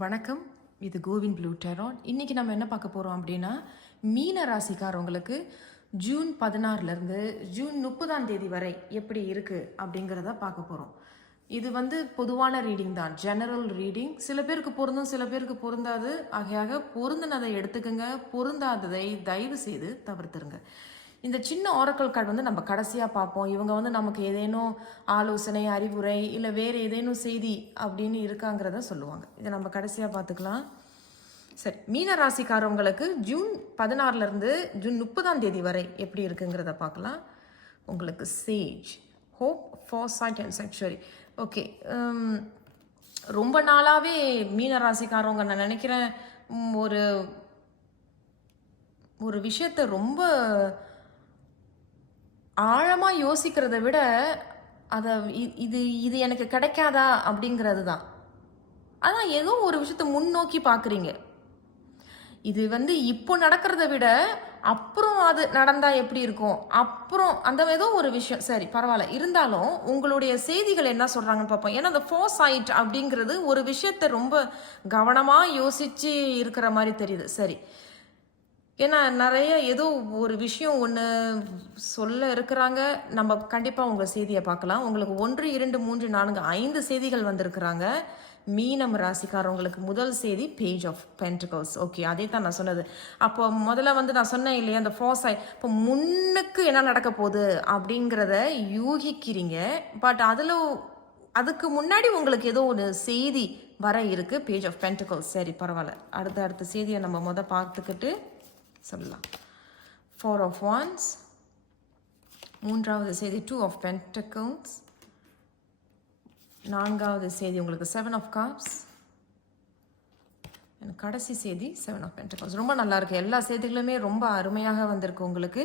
வணக்கம். இது CoWIN blue tarot. இன்றைக்கி நம்ம என்ன பார்க்க போகிறோம் அப்படின்னா, மீன ராசிக்காரவங்களுக்கு ஜூன் 16லேருந்து ஜூன் 30 வரை எப்படி இருக்குது அப்படிங்கிறத பார்க்க போகிறோம். இது பொதுவான ரீடிங் தான், ஜெனரல் ரீடிங். சில பேருக்கு பொருந்தும், சில பேருக்கு பொருந்தாது. ஆகையாக பொருந்தினதை எடுத்துக்கோங்க, பொருந்தாததை தயவு செய்து தவிர்த்துருங்க. இந்த சின்ன ஆரக்கல் கார்டு நம்ம கடைசியாக பார்ப்போம். இவங்க நமக்கு ஏதேனும் ஆலோசனை, அறிவுரை இல்லை வேறு ஏதேனும் செய்தி அப்படின்னு இருக்காங்கிறத சொல்லுவாங்க. இதை நம்ம கடைசியாக பார்த்துக்கலாம். சரி, மீன ராசிக்காரவங்களுக்கு ஜூன் 16லேருந்து ஜூன் 30 வரை எப்படி இருக்குங்கிறத பார்க்கலாம். உங்களுக்கு சேஜ், ஹோப், ஃபார்சைட் அண்ட் செக்சுவரி. ஓகே, ரொம்ப நாளாகவே மீன ராசிக்காரவங்க நான் நினைக்கிறேன் ஒரு ஒரு விஷயத்தை ரொம்ப ஆழமாக யோசிக்கிறத விட அதை இது இது எனக்கு கிடைக்காதா அப்படிங்கிறது தான். ஆனால் ஏதோ ஒரு விஷயத்தை முன்னோக்கி பார்க்குறீங்க. இது இப்போ நடக்கிறத விட அப்புறம் அது நடந்தால் எப்படி இருக்கும், அப்புறம் அந்த ஏதோ ஒரு விஷயம். சரி, பரவாயில்ல. இருந்தாலும் உங்களுடைய செய்திகள் என்ன சொல்கிறாங்கன்னு பார்ப்போம். ஏன்னா அந்த ஃபோர்சைட் அப்படிங்கிறது ஒரு விஷயத்தை ரொம்ப கவனமாக யோசித்து இருக்கிற மாதிரி தெரியுது. சரி, ஏன்னா நிறைய ஏதோ ஒரு விஷயம் ஒன்று சொல்ல இருக்கிறாங்க. நம்ம கண்டிப்பாக உங்கள் செய்தியை பார்க்கலாம். உங்களுக்கு 1, 2, 3, 4, 5 செய்திகள் வந்திருக்கிறாங்க. மீனம் ராசிக்காரவங்களுக்கு முதல் செய்தி பேஜ் ஆஃப் பென்டிகல்ஸ். ஓகே, அதே தான் நான் சொன்னது. அப்போ முதல்ல நான் சொன்னேன் இல்லையா, அந்த ஃபோர்சைட். இப்போ முன்னுக்கு என்ன நடக்க போகுது அப்படிங்கிறத யூகிக்கிறீங்க. பட் அதுக்கு முன்னாடி உங்களுக்கு ஏதோ ஒரு செய்தி வர இருக்குது. Page of pentacles. சரி, பரவாயில்ல. அடுத்த செய்தியை நம்ம பார்த்துக்கிட்டு சொல்லலாம். 4 of Wands, மூன்றாவது செய்தி 2 of Pentacles, நான்காவது செய்தி உங்களுக்கு 7 of Cups, கடைசி செய்தி 7 of Pentacles. ரொம்ப நல்லா இருக்கு. எல்லா செய்திகளுமே ரொம்ப அருமையாக வந்திருக்கு உங்களுக்கு.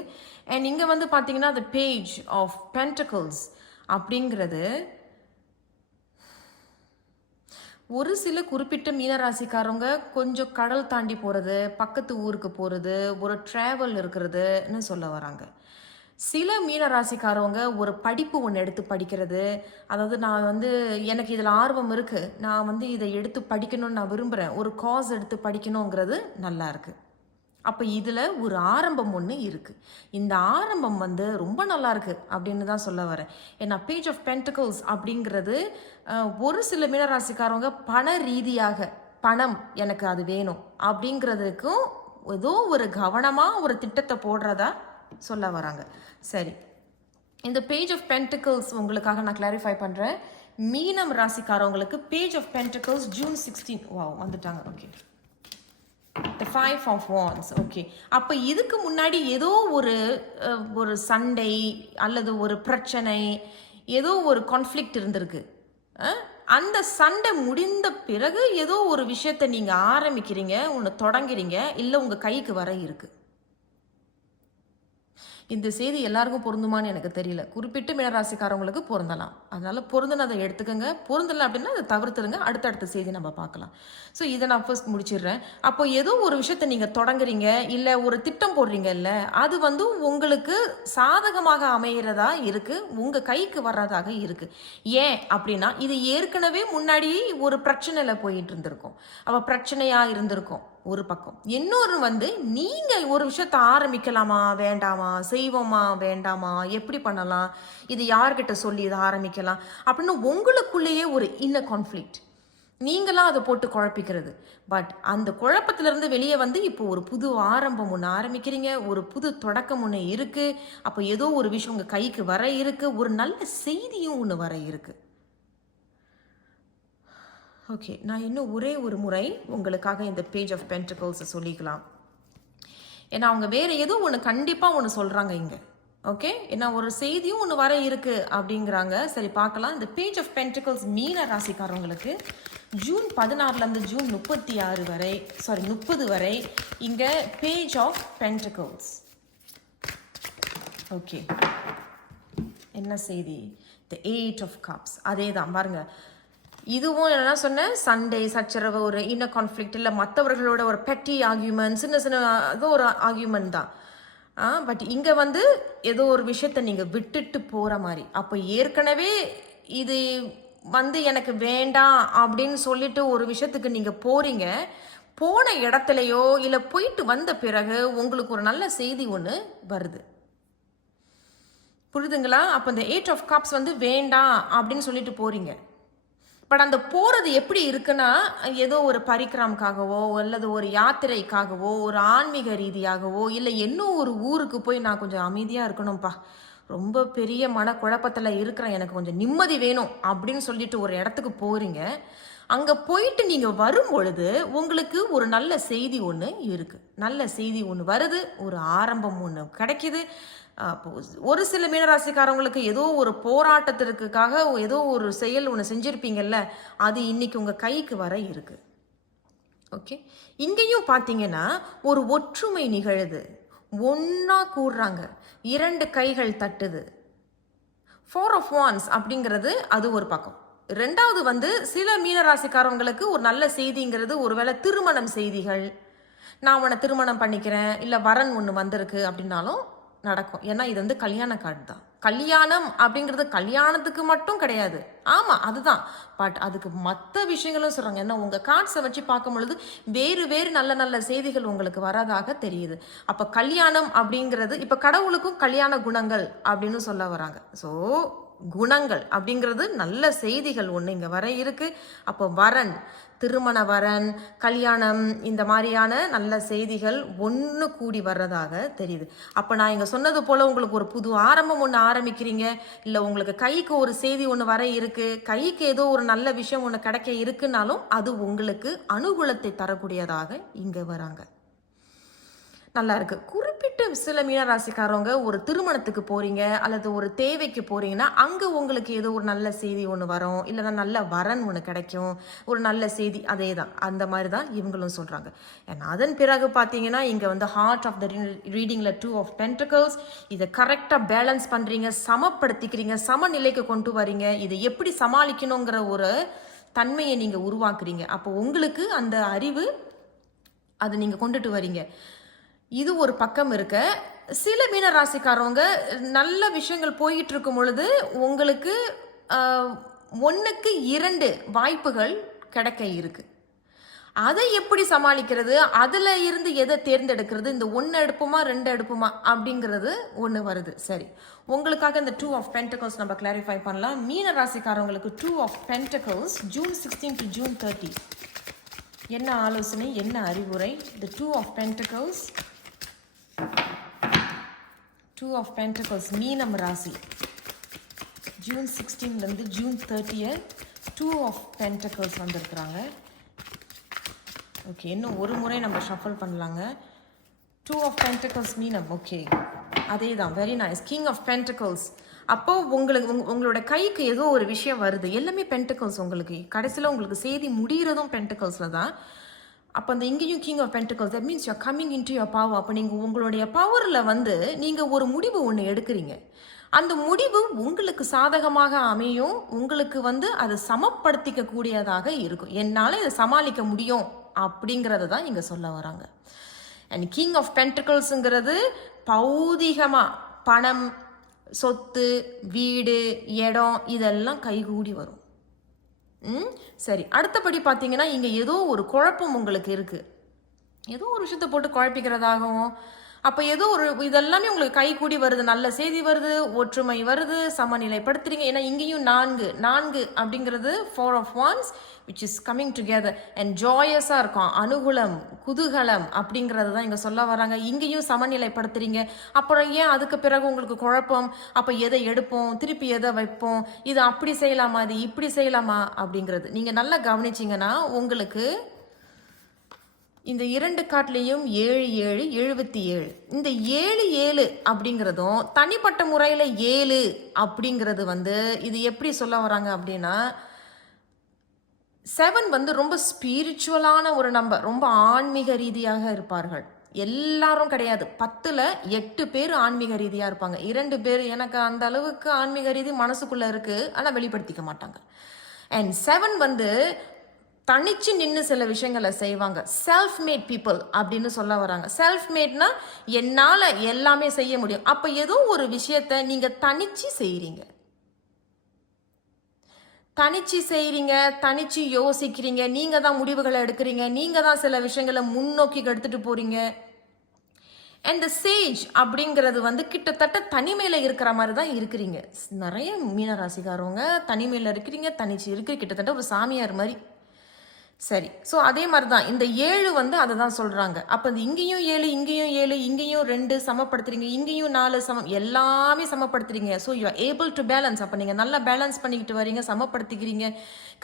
அண்ட் இங்கே பார்த்தீங்கன்னா the page of Pentacles அப்படிங்கிறது ஒரு சில குறிப்பிட்ட மீனராசிக்காரவங்க கொஞ்சம் கடல் தாண்டி போகிறது, பக்கத்து ஊருக்கு போகிறது, ஒரு ட்ராவல் இருக்கிறதுன்னு சொல்ல வராங்க. சில மீனராசிக்காரவங்க ஒரு படிப்பு ஒன்று எடுத்து படிக்கிறது. அதாவது நான் எனக்கு இதில் ஆர்வம் இருக்குது, நான் இதை எடுத்து படிக்கணும்னு நான் விரும்புகிறேன், ஒரு காஸ் எடுத்து படிக்கணுங்கிறது நல்லா இருக்குது. அப்போ இதில் ஒரு ஆரம்பம் ஒன்று இருக்குது. இந்த ஆரம்பம் ரொம்ப நல்லா இருக்குது அப்படின்னு தான் சொல்ல வரேன். ஏன்னா பேஜ் ஆஃப் பென்டிகல்ஸ் அப்படிங்கிறது ஒரு சில மீனராசிக்காரவங்க பண ரீதியாக, பணம் எனக்கு அது வேணும் அப்படிங்கிறதுக்கும் ஏதோ ஒரு கவனமாக ஒரு திட்டத்தை போடுறதா சொல்ல வராங்க. சரி, இந்த பேஜ் ஆஃப் பென்டிகல்ஸ் உங்களுக்காக நான் கிளாரிஃபை பண்ணுறேன். மீனம் ராசிக்காரவங்களுக்கு பேஜ் ஆஃப் பென்டிகல்ஸ் ஜூன் 16 வந்துட்டாங்க. Okay, the 5 of Wands. Okay, அப்போ இதுக்கு முன்னாடி ஏதோ ஒரு சண்டை அல்லது ஒரு பிரச்சனை, ஏதோ ஒரு கான்ஃப்ளிக்ட் இருந்திருக்கு. அந்த சண்டை முடிந்த பிறகு ஏதோ ஒரு விஷயத்தை நீங்கள் ஆரம்பிக்கிறீங்க, ஒன்று தொடங்குறீங்க, இல்லை உங்கள் கைக்கு வர இருக்குது. இந்த செய்தி எல்லாருக்கும் பொருந்துமான்னு எனக்கு தெரியல. குறிப்பிட்ட மீனராசிக்காரவங்களுக்கு பொருந்தலாம். அதனால பொருந்தினதை எடுத்துக்கோங்க, பொருந்தலை அப்படின்னா அதை தவிர்த்துருங்க. அடுத்தடுத்த செய்தி நம்ம பார்க்கலாம். ஸோ இதை நான் ஃபர்ஸ்ட் முடிச்சிடுறேன். அப்போ ஏதோ ஒரு விஷயத்தை நீங்கள் தொடங்குறீங்க, இல்லை ஒரு திட்டம் போடுறீங்க, இல்லை அது உங்களுக்கு சாதகமாக அமைகிறதா இருக்குது, உங்கள் கைக்கு வர்றதாக இருக்குது. ஏன் அப்படின்னா இது ஏற்கனவே முன்னாடி ஒரு பிரச்சனையில் போயிட்டு இருந்திருக்கும். அப்போ பிரச்சனையாக இருந்திருக்கும் ஒரு பக்கம். இன்னொரு நீங்கள் ஒரு விஷயத்தை ஆரம்பிக்கலாமா வேண்டாமா, செய்வோமா வேண்டாமா, எப்படி பண்ணலாம், இது யார்கிட்ட சொல்லி இதை ஆரம்பிக்கலாம் அப்படின்னு உங்களுக்குள்ளேயே ஒரு இன்னர் கான்ஃப்ளிக்ட். நீங்களாம் அதை போட்டு குழப்பிக்கிறது. பட் அந்த குழப்பத்திலிருந்து வெளியே இப்போ ஒரு புது ஆரம்பம் ஒன்று ஆரம்பிக்கிறீங்க, ஒரு புது தொடக்கம் ஒன்று இருக்குது. அப்போ ஏதோ ஒரு விஷயம் உங்கள் கைக்கு வர இருக்குது, ஒரு நல்ல செய்தியும் ஒன்று வர இருக்குது. ஓகே, நான் இன்னும் ஒரே ஒரு முறை உங்களுக்காக இந்த பேஜ் ஆஃப் பென்டிகல்ஸை சொல்லிக்கலாம். ஏன்னா அவங்க வேறு ஏதோ ஒன்று கண்டிப்பாக ஒன்று சொல்கிறாங்க இங்கே. ஓகே, ஏன்னா ஒரு செய்தியும் ஒன்று வர இருக்குது அப்படிங்கிறாங்க. சரி, பார்க்கலாம். இந்த பேஜ் ஆஃப் பென்டிகல்ஸ் மீன ராசிக்காரவங்களுக்கு ஜூன் 16லேருந்து ஜூன் 30 வரை இங்கே பேஜ் ஆஃப் பென்டிகல்ஸ். ஓகே, என்ன செய்தி? த 8 of Cups. அதே தான் பாருங்க. இதுவும் என்ன சொன்னேன், சண்டே, சச்சரவு, ஒரு இன்னர் கான்ஃப்ளிக்ட், இல்லை மற்றவர்களோட ஒரு பெட்டி ஆர்கியூமெண்ட், சின்ன ஏதோ ஒரு ஆர்கியூமெண்ட் தான். பட் இங்கே ஏதோ ஒரு விஷயத்தை நீங்கள் விட்டுட்டு போகிற மாதிரி. அப்போ ஏற்கனவே இது வந்து எனக்கு வேண்டாம் அப்படின்னு சொல்லிட்டு ஒரு விஷயத்துக்கு நீங்க போறீங்க. போன இடத்துலயோ இல்ல போயிட்டு வந்த பிறகு உங்களுக்கு ஒரு நல்ல செய்தி ஒண்ணு வருது. புரியுதுங்களா? அப்ப இந்த 8 ஆஃப் கப்ஸ் வந்து வேண்டாம் அப்படின்னு சொல்லிட்டு போறீங்க. பட் அந்த போறது எப்படி இருக்குன்னா, ஏதோ ஒரு பரிக்கிரமக்காகவோ, அல்லது ஒரு யாத்திரைக்காகவோ, ஒரு ஆன்மீக ரீதியாகவோ, இல்ல இன்னும் ஒரு ஊருக்கு போய் நான் கொஞ்சம் அமைதியா இருக்கணும்ப்பா. ரொம்ப பெரிய மனக்குழப்பத்துல இருக்கிறேன். எனக்கு கொஞ்சம் நிம்மதி வேணும் அப்படின்னு சொல்லிட்டு ஒரு இடத்துக்கு போறீங்க. அங்க போயிட்டு நீங்க வரும்பொழுது, உங்களுக்கு ஒரு நல்ல செய்தி ஒண்ணு இருக்கு. நல்ல செய்தி ஒண்ணு வருது. ஒரு ஆரம்பம் ஒண்ணு கிடைக்குது. அப்போ ஒரு சில மீனராசிக்காரங்களுக்கு ஏதோ ஒரு போராட்டத்திற்காக ஏதோ ஒரு செயல் ஒன்று செஞ்சிருப்பீங்கல்ல, அது இன்னைக்கு உங்க கைக்கு வர இருக்கு. ஓகே. இங்கேயும் பார்த்தீங்கன்னா, ஒரு ஒற்றுமை நிகழுது. ஒண்ணா கூடுறாங்க. 2 கைகள் தட்டுது. 4 ஆஃப் வாண்ட்ஸ் அப்படிங்கிறது அது ஒரு பக்கம். 2வது வந்து சில மீனராசிக்காரவங்களுக்கு ஒரு நல்ல செய்திங்கிறது ஒருவேளை திருமணம் செய்திகள். நான் உன்னை திருமணம் பண்ணிக்கிறேன், இல்ல வரன் ஒண்ணு வந்திருக்கு அப்படின்னாலும் நடக்கும். ஏன்னா இது வந்து கல்யாண கார்டு தான். கல்யாணம் அப்படிங்கிறது கல்யாணத்துக்கு மட்டும் கிடையாது. ஆமா அதுதான். பட் அதுக்கு மற்ற விஷயங்களும் சொல்றாங்க. ஏன்னா உங்க கார்ட்ஸை வச்சு பார்க்கும் பொழுது வேறு வேறு நல்ல நல்ல செய்திகள் உங்களுக்கு வரதாக தெரியுது. அப்ப கல்யாணம் அப்படிங்கிறது இப்ப கடவுளுக்கும் கல்யாண குணங்கள் அப்படின்னு சொல்ல வராங்க. ஸோ குணங்கள் அப்படிங்கிறது நல்ல செய்திகள் ஒன்று இங்க வர இருக்கு. அப்போ வரன், திருமண வரன், கல்யாணம், இந்த மாதிரியான நல்ல செய்திகள் ஒன்று கூடி வர்றதாக தெரியுது. அப்போ நான் இங்கே சொன்னது போல் உங்களுக்கு ஒரு புது ஆரம்பம் ஒன்று ஆரம்பிக்கிறீங்க, இல்லை உங்களுக்கு கைக்கு ஒரு செய்தி ஒன்று வர இருக்கு, கைக்கு ஏதோ ஒரு நல்ல விஷயம் ஒன்று கிடைக்க இருக்குன்னாலும் அது உங்களுக்கு அனுகூலத்தை தரக்கூடியதாக இங்கே வராங்க. நல்லா இருக்கு. குறிப்பிட்ட சில மீனராசிக்காரவங்க ஒரு திருமணத்துக்கு போறீங்க அல்லது ஒரு தேவைக்கு போறீங்கன்னா அங்க உங்களுக்கு ஏதோ ஒரு நல்ல செய்தி ஒன்று வரும், இல்லைன்னா நல்ல வரன் ஒன்று கிடைக்கும், ஒரு நல்ல செய்தி. அதே தான், அந்த மாதிரி தான் இவங்களும் சொல்றாங்க. ஏன்னா அதன் பிறகு பார்த்தீங்கன்னா இங்க வந்து ஹார்ட் ஆஃப் த ரீடிங்ல 2 ஆஃப் பென்டக்கிள்ஸ். இதை கரெக்டாக பேலன்ஸ் பண்றீங்க, சமப்படுத்திக்கிறீங்க, சமநிலைக்கு கொண்டு வரீங்க. இதை எப்படி சமாளிக்கணுங்கிற ஒரு தன்மையை நீங்க உருவாக்குறீங்க. அப்போ உங்களுக்கு அந்த அறிவு அதை நீங்க கொண்டுட்டு வரீங்க. இது ஒரு பக்கம் இருக்க. சில மீனராசிக்காரவங்க நல்ல விஷயங்கள் போயிட்டு இருக்கும் பொழுது உங்களுக்கு 1க்கு 2 வாய்ப்புகள் கிடைக்க இருக்கு. அதை எப்படி சமாளிக்கிறது, அதுல இருந்து எதை தேர்ந்தெடுக்கிறது, இந்த 1 எடுப்புமா 2 எடுப்புமா அப்படிங்கிறது ஒன்று வருது. சரி, உங்களுக்காக இந்த 2 ஆஃப் பென்டக்கிள்ஸ் நம்ம கிளாரிஃபை பண்ணலாம். மீன ராசிக்காரவங்களுக்கு 2 of pentacles June 16 to June 30 என்ன ஆலோசனை, என்ன அறிவுரை? The 2 of pentacles, 2 of pentacles மீனம் ராசி, ஜூன் 16லேருந்து ஜூன் 30 2 ஆஃப் பென்டக்கிள்ஸ் வந்திருக்கிறாங்க. ஓகே, இன்னும் ஒரு முறை நம்ம ஷஃபல் பண்ணலாங்க. 2 ஆஃப் பென்டக்கிள்ஸ் மீனம். ஓகே, அதே தான், very nice. King of pentacles. அப்போ உங்களோட கைக்கு ஏதோ ஒரு விஷயம் வருது. எல்லாமே பென்டக்கிள்ஸ். உங்களுக்கு கடைசியில் உங்களுக்கு செய்தி முடிகிறதும் பென்டக்கிள்ஸில் தான். அப்போ அந்த இங்கேயும் king of pentacles, that means you're coming into your power. அப்போ நீங்கள் உங்களுடைய பவரில் வந்து நீங்கள் ஒரு முடிவு ஒன்று எடுக்கிறீங்க. அந்த முடிவு உங்களுக்கு சாதகமாக அமையும். உங்களுக்கு வந்து அதை சமப்படுத்திக்க கூடியதாக இருக்கும். என்னால் இதை சமாளிக்க முடியும் அப்படிங்கிறத தான் இங்கே சொல்ல வராங்க. அண்ட் கிங் ஆஃப் பென்டக்கிள்ஸுங்கிறது பௌதிகமாக பணம், சொத்து, வீடு, இடம் இதெல்லாம் கைகூடி வரும். சரி, அடுத்தபடி பார்த்தீங்கன்னா இங்கே ஏதோ ஒரு குழப்பம் உங்களுக்கு இருக்குது. ஏதோ ஒரு விஷயத்தை போட்டு குழப்பிக்கிறதாகவும், அப்போ ஏதோ ஒரு இதெல்லாமே உங்களுக்கு கை கூடி வருது, நல்ல செய்தி வருது, ஒற்றுமை வருது, சமநிலைப்படுத்துறீங்க. ஏன்னா இங்கேயும் 4 அப்படிங்கிறது 4 of wands which is coming together and ஜாயஸாக இருக்கும். அனுகூலம், குதூகலம் அப்படிங்கிறது தான் இங்கே சொல்ல வராங்க. இங்கேயும் சமநிலைப்படுத்துறீங்க. அப்புறம் ஏன் அதுக்கு பிறகு உங்களுக்கு குழப்பம்? அப்போ எதை எடுப்போம், திருப்பி எதை வைப்போம், இது அப்படி செய்யலாமா, இது இப்படி செய்யலாமா அப்படிங்கிறது நீங்கள் நல்லா கவனிச்சிங்கன்னா உங்களுக்கு இந்த 2 கார்ட்லேயும் 7 7 77. இந்த 7 7 அப்படிங்கிறதும் தனிப்பட்ட முறையில் 7 அப்படிங்கிறது வந்து இது எப்படி சொல்ல வராங்க அப்படின்னா 7 வந்து ரொம்ப ஸ்பிரிச்சுவலான ஒரு நம்பர், ரொம்ப ஆன்மீக ரீதியாக இருப்பார்கள். எல்லாரும் கிடையாது, 10ல் 8 பேர் ஆன்மீக ரீதியாக இருப்பாங்க. 2 பேர் எனக்கு அந்த அளவுக்கு ஆன்மீக ரீதி மனசுக்குள்ளே இருக்குது, ஆனால் வெளிப்படுத்திக்க மாட்டாங்க. அண்ட் 7 வந்து தனிச்சு நின்று சில விஷயங்களை செய்வாங்க. செல்ஃப் மேட் பீப்புள் அப்படின்னு சொல்ல வராங்க. செல்ஃப் மேட்னா என்னால் எல்லாமே செய்ய முடியும். அப்போ ஏதோ ஒரு விஷயத்த நீங்கள் தனிச்சு செய்கிறீங்க. தனிச்சு செய்றீங்க, தனிச்சு யோசிக்கிறீங்க, நீங்க தான் முடிவுகளை எடுக்கிறீங்க, நீங்க தான் சில விஷயங்களை முன்னோக்கி எடுத்துட்டு போறீங்க. அண்ட் த சேஜ் அப்படிங்கிறது வந்து கிட்டத்தட்ட தனிமையில் இருக்கிற மாதிரி தான் இருக்கிறீங்க. நிறைய மீனராசிக்காரவங்க தனிமையில் இருக்கிறீங்க, தனிச்சு இருக்கிற கிட்டத்தட்ட ஒரு சாமியார் மாதிரி. சரி, ஸோ அதே மாதிரி தான் இந்த 7 வந்து அதை தான் சொல்கிறாங்க. அப்போ இந்த இங்கேயும் 7, இங்கேயும் 7, இங்கேயும் 2 சமப்படுத்துறீங்க, இங்கேயும் 4 சமம், எல்லாமே சமப்படுத்துறீங்க. So you are able to balance. அப்போ நீங்கள் நல்லா பேலன்ஸ் பண்ணிக்கிட்டு வரீங்க, சமப்படுத்திக்கிறீங்க.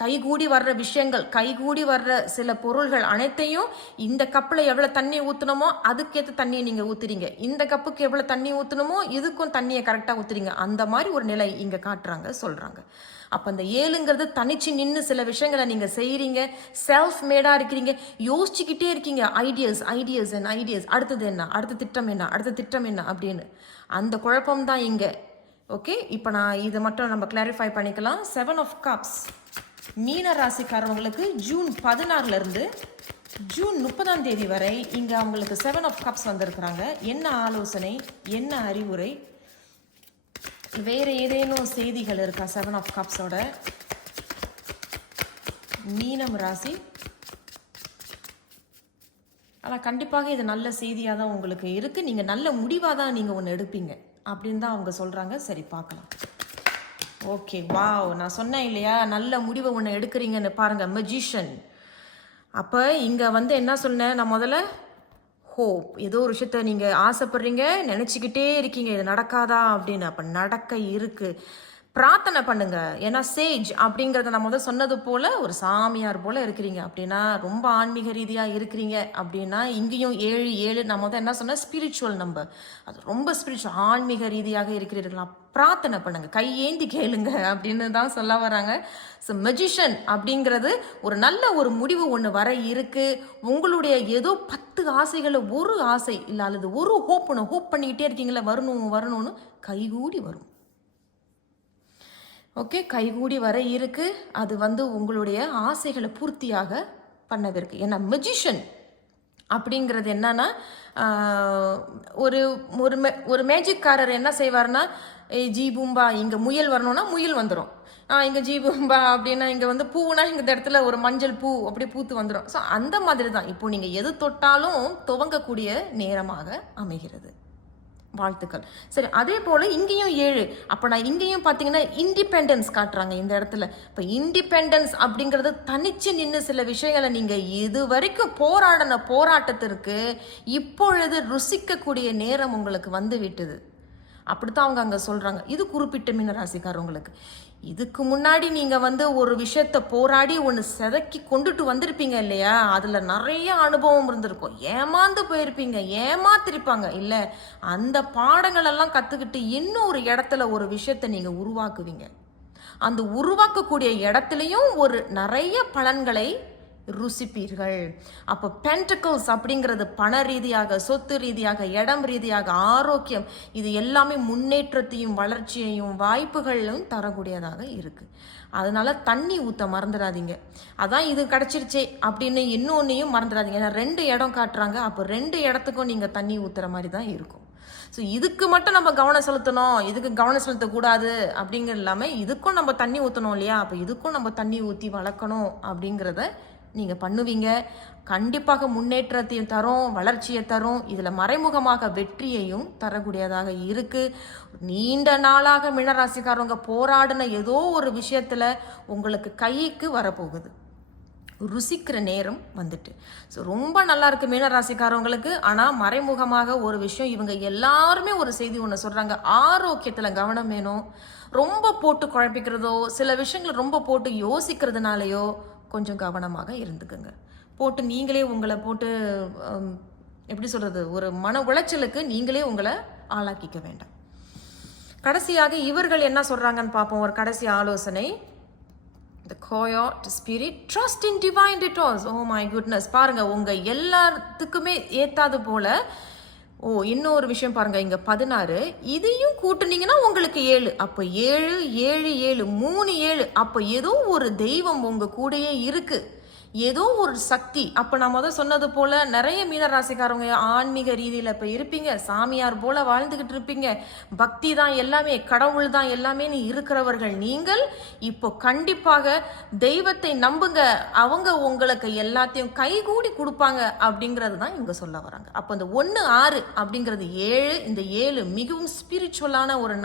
கைகூடி வர்ற விஷயங்கள், கைகூடி வர்ற சில பொருள்கள் அனைத்தையும் இந்த கப்பில் எவ்வளோ தண்ணி ஊற்றணுமோ அதுக்கேற்ற தண்ணியை நீங்கள் ஊற்றுறீங்க. இந்த கப்புக்கு எவ்வளோ தண்ணி ஊற்றணுமோ இதுக்கும் தண்ணியை கரெக்டாக ஊற்றுறீங்க. அந்த மாதிரி ஒரு நிலை இங்கே காட்டுறாங்க, சொல்கிறாங்க. அப்போ அந்த 7ங்கிறது தனிச்சு நின்று சில விஷயங்களை நீங்கள் செய்கிறீங்க, செல்ஃப் மேடாக இருக்கிறீங்க, யோசிச்சுக்கிட்டே இருக்கீங்க. ஐடியாஸ் அண்ட் ஐடியாஸ், அடுத்தது என்ன, அடுத்த திட்டம் என்ன, அடுத்த திட்டம் என்ன அப்படின்னு. அந்த குழப்பம் தான் இங்கே. ஓகே, இப்போ நான் இதை மட்டும் நம்ம கிளாரிஃபை பண்ணிக்கலாம். 7 ஆஃப் கப்ஸ் மீன ராசிக்காரவங்களுக்கு ஜூன் 16 ஜூன் 30 வரை இங்கே அவங்களுக்கு 7 ஆஃப் கப்ஸ் வந்திருக்கிறாங்க. என்ன ஆலோசனை, என்ன அறிவுரை, வேற ஏதேனும் செய்திகள் இருக்கா 7 ஆஃப் கப்ஸோட? மீனம் ராசி. ஆனால் கண்டிப்பாக இது நல்ல செய்தியாக தான் உங்களுக்கு இருக்குது. நீங்கள் நல்ல முடிவாக தான் நீங்கள் ஒன்று எடுப்பீங்க அப்படின்னு தான் அவங்க சொல்கிறாங்க. சரி, பார்க்கலாம். ஓகே, வாவ், நான் சொன்னேன் இல்லையா, நல்ல முடிவை ஒன்று எடுக்கிறீங்கன்னு. பாருங்கள், மெஜிஷியன். அப்போ இங்கே வந்து என்ன சொன்னேன் நான் முதல்ல, ஹோப். ஏதோ ஒரு விஷயத்த நீங்கள் ஆசைப்படுறீங்க, நினச்சிக்கிட்டே இருக்கீங்க, இது நடக்காதா அப்படின்னு. அப்போ நடக்க இருக்கு. பிரார்த்தனை பண்ணுங்க. ஏன்னா சேஜ் அப்படிங்கிறத நான் முதல் சொன்னது போல ஒரு சாமியார் போல இருக்கிறீங்க அப்படின்னா, ரொம்ப ஆன்மீக ரீதியாக இருக்கிறீங்க அப்படின்னா, இங்கேயும் 7 நான் முதல் என்ன சொன்னேன், ஸ்பிரிச்சுவல் நம்பர். அது ரொம்ப ஸ்பிரிச்சுவல், ஆன்மீக ரீதியாக இருக்கிறீர்களா, பிரார்த்தனை பண்ணுங்க, கையேந்தி கேளுங்க அப்படின்னு தான் சொல்ல வராங்க. ஸோ மெஜிஷியன் அப்படிங்கிறது ஒரு நல்ல ஒரு முடிவு ஒன்று வர இருக்கு. உங்களுடைய ஏதோ 10 ஆசைகளை ஒரு ஆசை இல்லை அல்லது ஒரு ஹோப் பண்ணிக்கிட்டே இருக்கீங்களா, வரணும்னு கைகூடி வரும். ஓகே, கைகூடி வர இருக்கு. அது வந்து உங்களுடைய ஆசைகளை பூர்த்தியாக பண்ணவிருக்கு. ஏன்னா மெஜிஷியன் அப்படிங்கிறது என்னன்னா, ஒரு மேஜிக்காரர் என்ன செய்வார்னா, ஜி பூம்பா இங்கே முயல் வரணும்னா முயல் வந்துடும். இங்கே ஜி பூம்பா அப்படின்னா இங்கே வந்து பூனா இந்த இடத்துல ஒரு மஞ்சள் பூ அப்படி பூத்து வந்துடும். ஸோ அந்த மாதிரி தான் இப்போ நீங்கள் எது தொட்டாலும் துவங்கக்கூடிய நேரமாக அமைகிறது. வாழ்த்துக்கள். சரி, அதே போல் இங்கேயும் 7. அப்போ நான் இங்கேயும் பார்த்தீங்கன்னா இண்டிபெண்டன்ஸ் காட்டுறாங்க இந்த இடத்துல. இப்போ இண்டிபெண்டன்ஸ் அப்படிங்கிறது தனிச்சு நின்று சில விஷயங்களை நீங்கள் இது வரைக்கும் போராடின போராட்டத்திற்கு இப்பொழுது ருசிக்கக்கூடிய நேரம் உங்களுக்கு வந்து விட்டது. அப்படித்தான் அவங்க அங்கே சொல்கிறாங்க. இது குறிப்பிட்ட மீனராசிக்காரவங்களுக்கு. இதுக்கு முன்னாடி நீங்கள் வந்து ஒரு விஷயத்தை போராடி ஒன்று செதக்கி கொண்டுட்டு வந்திருப்பீங்க இல்லையா, அதில் நிறைய அனுபவம் இருந்திருக்கும். ஏமாந்து போயிருப்பீங்க, ஏமாத்திருப்பாங்க இல்லை. அந்த பாடங்களெல்லாம் கற்றுக்கிட்டு இன்னும் ஒரு இடத்துல ஒரு விஷயத்தை நீங்கள் உருவாக்குவீங்க. அந்த உருவாக்கக்கூடிய இடத்துலையும் ஒரு நிறைய பலன்களை ருசிப்பீர்கள். அப்போ பென்டக்கிள்ஸ் அப்படிங்கிறது பண ரீதியாக, சொத்து ரீதியாக, இடம் ரீதியாக, ஆரோக்கியம், இது எல்லாமே முன்னேற்றத்தையும் வளர்ச்சியையும் வாய்ப்புகளும் தரக்கூடியதாக இருக்கு. அதனால தண்ணி ஊற்ற மறந்துடாதீங்க. அதான் இது கிடச்சிருச்சே அப்படின்னு இன்னொன்னையும் மறந்துடாதீங்க. ஏன்னா 2 இடம் காட்டுறாங்க. அப்போ 2 இடத்துக்கும் நீங்கள் தண்ணி ஊற்றுற மாதிரி தான் இருக்கும். ஸோ இதுக்கு மட்டும் நம்ம கவனம் செலுத்தணும், இதுக்கு கவனம் செலுத்தக்கூடாது அப்படிங்கிற இல்லாமல் இதுக்கும் நம்ம தண்ணி ஊற்றணும் இல்லையா, அப்போ இதுக்கும் நம்ம தண்ணி ஊற்றி வளர்க்கணும் அப்படிங்கிறத நீங்கள் பண்ணுவீங்க. கண்டிப்பாக முன்னேற்றத்தையும் தரும், வளர்ச்சியை தரும். இதில் மறைமுகமாக வெற்றியையும் தரக்கூடியதாக இருக்குது. நீண்ட நாளாக மீனராசிக்காரவங்க போராடின ஏதோ ஒரு விஷயத்தில் உங்களுக்கு கைக்கு வரப்போகுது. ருசிக்கிற நேரம் வந்துட்டு. ஸோ ரொம்ப நல்லா இருக்கு மீனராசிக்காரவங்களுக்கு. ஆனால் மறைமுகமாக ஒரு விஷயம், இவங்க எல்லாருமே ஒரு செய்தி ஒன்று சொல்கிறாங்க, ஆரோக்கியத்தில் கவனம் வேணும். ரொம்ப போட்டு குழப்பிக்கிறதோ சில விஷயங்களை ரொம்ப போட்டு யோசிக்கிறதுனாலையோ கொஞ்சம் கவனமாக இருந்துக்குங்க. போட்டு நீங்களே உங்களை போட்டு எப்படி சொல்கிறது, ஒரு மன உளைச்சலுக்கு நீங்களே உங்களை ஆளாக்கிக்க வேண்டாம். கடைசியாக இவர்கள் என்ன சொல்கிறாங்கன்னு பார்ப்போம். ஒரு கடைசி ஆலோசனை. The coyote spirit, trust in divine detours. Oh my goodness, பாருங்க, உங்க எல்லாத்துக்குமே ஏத்தாது போல. இன்னொரு விஷயம் பாருங்க, இங்க 16, இதையும் கூட்டுனீங்கன்னா உங்களுக்கு 7. அப்ப 7 7 7 3 7. அப்ப ஏதோ ஒரு தெய்வம் உங்க கூடயே இருக்கு. ஏதோ ஒரு சக்தி. அப்போ நான் சொன்னது போல் நிறைய மீனராசிக்காரவங்க ஆன்மீக ரீதியில் இப்போ இருப்பீங்க, சாமியார் போல் வாழ்ந்துக்கிட்டு இருப்பீங்க, பக்தி தான் எல்லாமே, கடவுள் தான் எல்லாமே இருக்கிறவர்கள் நீங்கள் இப்போ கண்டிப்பாக தெய்வத்தை நம்புங்க, அவங்க உங்களுக்கு எல்லாத்தையும் கைகூடி கொடுப்பாங்க அப்படிங்கிறது தான் இவங்க சொல்ல வராங்க. அப்போ இந்த 1-6 அப்படிங்கிறது 7, இந்த 7 மிகவும் ஸ்பிரிச்சுவலான ஒரு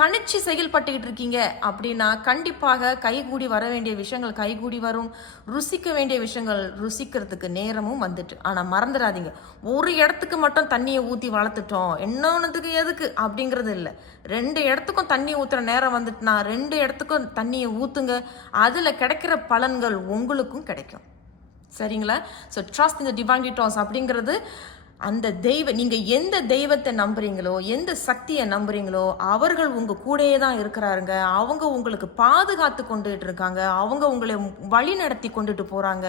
தனிச்சு செயல்பட்டுக்கிட்டு இருக்கீங்க அப்படின்னா கண்டிப்பாக கைகூடி வர வேண்டிய விஷயங்கள் கைகூடி வரும், ருசிக்க வேண்டிய விஷயங்கள் ருசிக்கிறதுக்கு நேரமும் வந்துட்டு. ஆனால் மறந்துடாதீங்க, ஒரு இடத்துக்கு மட்டும் தண்ணியை ஊற்றி வளர்த்துட்டோம் இன்னொன்னுக்கு எதுக்கு அப்படிங்கிறது இல்லை. 2 இடத்துக்கும் தண்ணி ஊற்றுற நேரம் வந்துட்டுனா 2 இடத்துக்கும் தண்ணியை ஊற்றுங்க, அதில் கிடைக்கிற பலன்கள் உங்களுக்கும் கிடைக்கும். சரிங்களா? ஸோ ட்ரஸ்ட் இந்த டிவைன் டிடாக்ஸ் அப்படிங்கிறது அந்த நீங்கள் எந்த தெய்வத்தை நம்புறீங்களோ, எந்த சக்தியை நம்புறீங்களோ அவர்கள் உங்கள் கூடயே தான் இருக்கிறாருங்க. அவங்க உங்களுக்கு பாதுகாத்து கொண்டுட்டு இருக்காங்க, அவங்க உங்களை வழி நடத்தி கொண்டுட்டு போகிறாங்க.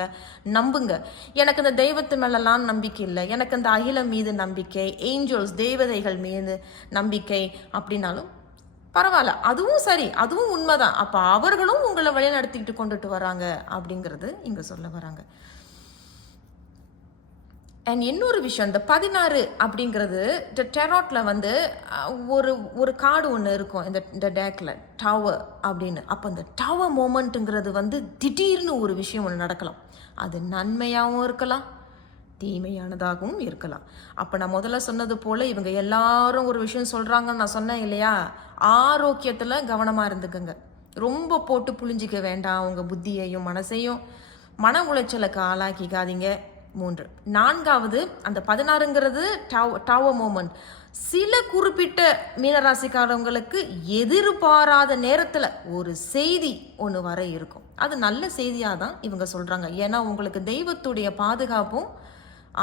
நம்புங்க. எனக்கு இந்த தெய்வத்து மேலெல்லாம் நம்பிக்கை இல்லை, எனக்கு இந்த அகிலம் மீது நம்பிக்கை, ஏஞ்சல்ஸ் தேவதைகள் மீது நம்பிக்கை அப்படின்னாலும் பரவாயில்ல, அதுவும் சரி, அதுவும் உண்மைதான். அப்போ அவர்களும் உங்களை வழி நடத்திக்கிட்டு கொண்டுட்டு வராங்க அப்படிங்கிறது இங்கே சொல்ல வராங்க. அண்ட் இன்னொரு விஷயம், இந்த 16 அப்படிங்கிறது இந்த டெராட்டில் ஒரு கார்டு ஒன்று இருக்கும் இந்த டேக்கில், டவர் அப்படின்னு. அப்போ இந்த டவர் மோமெண்ட்டுங்கிறது திடீர்னு ஒரு விஷயம் ஒன்று நடக்கலாம். அது நன்மையாகவும் இருக்கலாம், தீமையானதாகவும் இருக்கலாம். அப்போ நான் முதல்ல சொன்னது போல் இவங்க எல்லாரும் ஒரு விஷயம் சொல்கிறாங்கன்னு நான் சொன்னேன் இல்லையா, ஆரோக்கியத்தில் கவனமாக இருந்துக்கங்க. ரொம்ப போட்டு புளிஞ்சிக்க வேண்டாம் உங்கள் புத்தியையும் மனசையும், மன உளைச்சலுக்கு ஆளாக்கிக்காதீங்க. 3. 4வது அந்த 16ங்கிறது டவர் மோமெண்ட். சில குறிப்பிட்ட மீனராசிக்காரவங்களுக்கு எதிர்பாராத நேரத்தில் ஒரு செய்தி ஒன்று வர இருக்கும். அது நல்ல செய்தியாக தான் இவங்க சொல்கிறாங்க. ஏன்னா உங்களுக்கு தெய்வத்துடைய பாதுகாப்பும்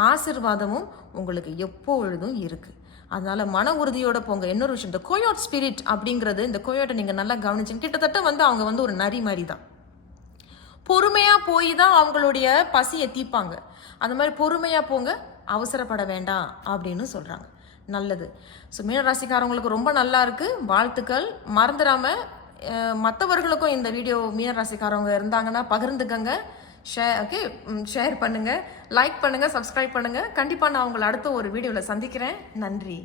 ஆசிர்வாதமும் உங்களுக்கு எப்பொழுதும் இருக்குது. அதனால மன உறுதியோட போங்க. இன்னொரு விஷயம், இந்த கோயோட் ஸ்பிரிட் அப்படிங்கிறது, இந்த கோயோட்டை நீங்கள் நல்லா கவனிச்சிங்க, கிட்டத்தட்ட அவங்க ஒரு நரி மாதிரி தான். பொறுமையாக போய் தான் அவங்களுடைய பசியை தீர்ப்பாங்க. அந்த மாதிரி பொறுமையாக போங்க, அவசரப்பட வேண்டாம் அப்படின்னு சொல்கிறாங்க. நல்லது. ஸோ மீனராசிக்காரவங்களுக்கு ரொம்ப நல்லா இருக்குது, வாழ்த்துக்கள். மறந்துடாமல் மற்றவர்களுக்கும் இந்த வீடியோ மீனராசிக்காரவங்க இருந்தாங்கன்னா பகிர்ந்துக்கங்க, ஷேர் பண்ணுங்கள், லைக் பண்ணுங்கள், சப்ஸ்கிரைப் பண்ணுங்கள். கண்டிப்பாக நான் உங்களை அடுத்த ஒரு வீடியோவில் சந்திக்கிறேன். நன்றி.